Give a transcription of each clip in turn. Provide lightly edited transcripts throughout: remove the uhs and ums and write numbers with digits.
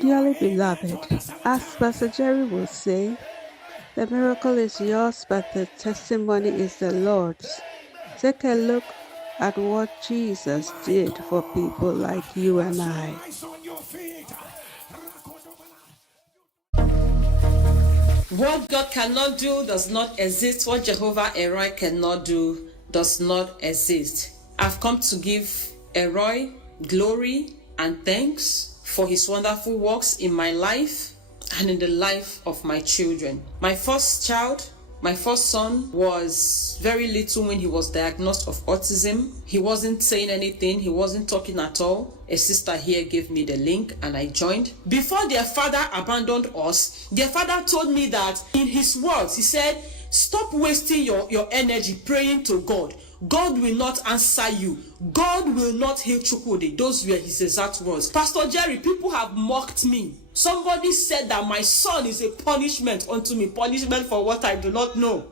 Dearly beloved, as Pastor Jerry will say, the miracle is yours, but the testimony is the Lord's. Take a look at what Jesus did for people like you and I. What God cannot do does not exist. What Jehovah Eroi cannot do does not exist. I've come to give Eroi glory and thanks for his wonderful works in my life and in the life of my children. My first child, my first son, was very little when he was diagnosed of autism. He wasn't saying anything. He wasn't talking at all. A sister here gave me the link and I joined. Before their father abandoned us, their father told me that in his words, he said, stop wasting your energy praying to God. God will not answer you. God will not heal Chukwudi. Those were his exact words. Pastor Jerry, people have mocked me. Somebody said that my son is a punishment unto me. Punishment for what I do not know.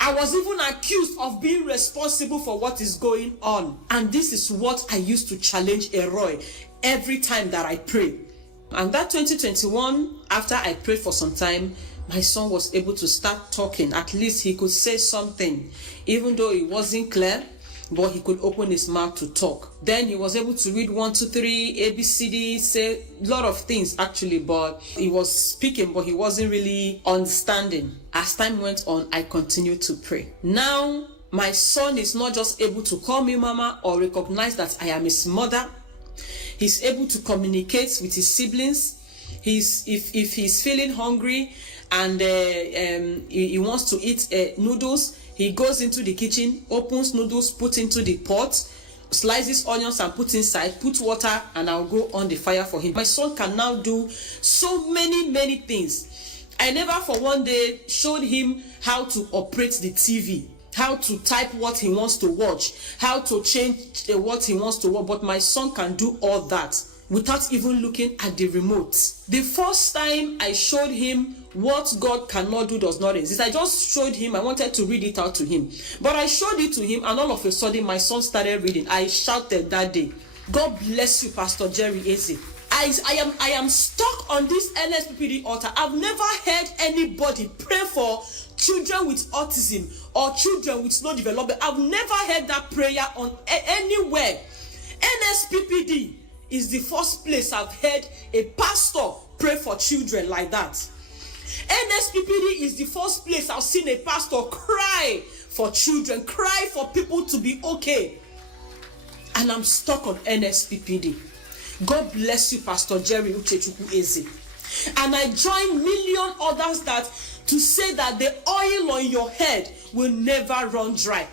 I was even accused of being responsible for what is going on. And this is what I used to challenge Eroi every time that I pray. And that 2021, after I prayed for some time, my son was able to start talking. At least he could say something, even though it wasn't clear, but he could open his mouth to talk. Then he was able to read 1, 2, 3, ABCD, say a lot of things actually, but he was speaking, but he wasn't really understanding. As time went on, I continued to pray. Now, my son is not just able to call me mama or recognize that I am his mother. He's able to communicate with his siblings. If he's feeling hungry and he wants to eat noodles, he goes into the kitchen, opens noodles, puts into the pot, slices onions and puts inside, puts water, and I'll go on the fire for him. My son can now do so many things. I never for one day showed him how to operate the TV, how to type what he wants to watch, how to change what he wants to watch, but my son can do all that without even looking at the remote. The first time I showed him what God cannot do does not exist, I just showed him, I wanted to read it out to him. But I showed it to him and all of a sudden my son started reading. I shouted that day, God bless you, Pastor Jerry Eze. I am stuck on this NSPPD altar. I've never heard anybody pray for children with autism or children with slow development. I've never heard that prayer on anywhere. NSPPD is the first place I've heard a pastor pray for children like that. NSPPD is the first place I've seen a pastor cry for children, cry for people to be okay. And I'm stuck on NSPPD. God bless you, Pastor Jerry Uchechukwu Eze. And I join million others that to say that the oil on your head will never run dry.